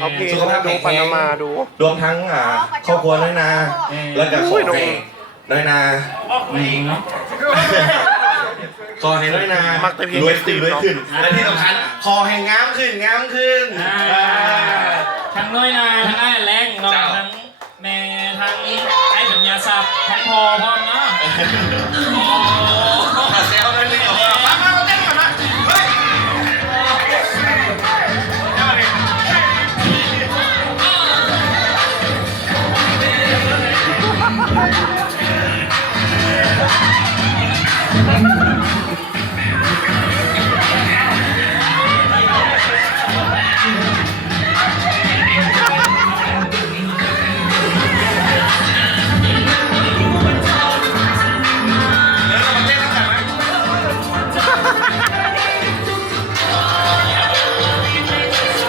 เอาเพลงสุขภาพดูปานามาดูรวมทั้งครอบครัวน้อยนาแล้วก็ขอให้น้อยนาขอให้น้อยนารวยขึ้นและที่สำคัญขอให้งามขึ้นทั้งน้อยนาทั้งไอ้แรงน้องทั้งแม่ทั้งไอ้สัญญาศัพท์ทั้งพอพร้อมเนาะเซลล์นั่นนี่มาเต้นก่อนนะเฮ้ยThank you.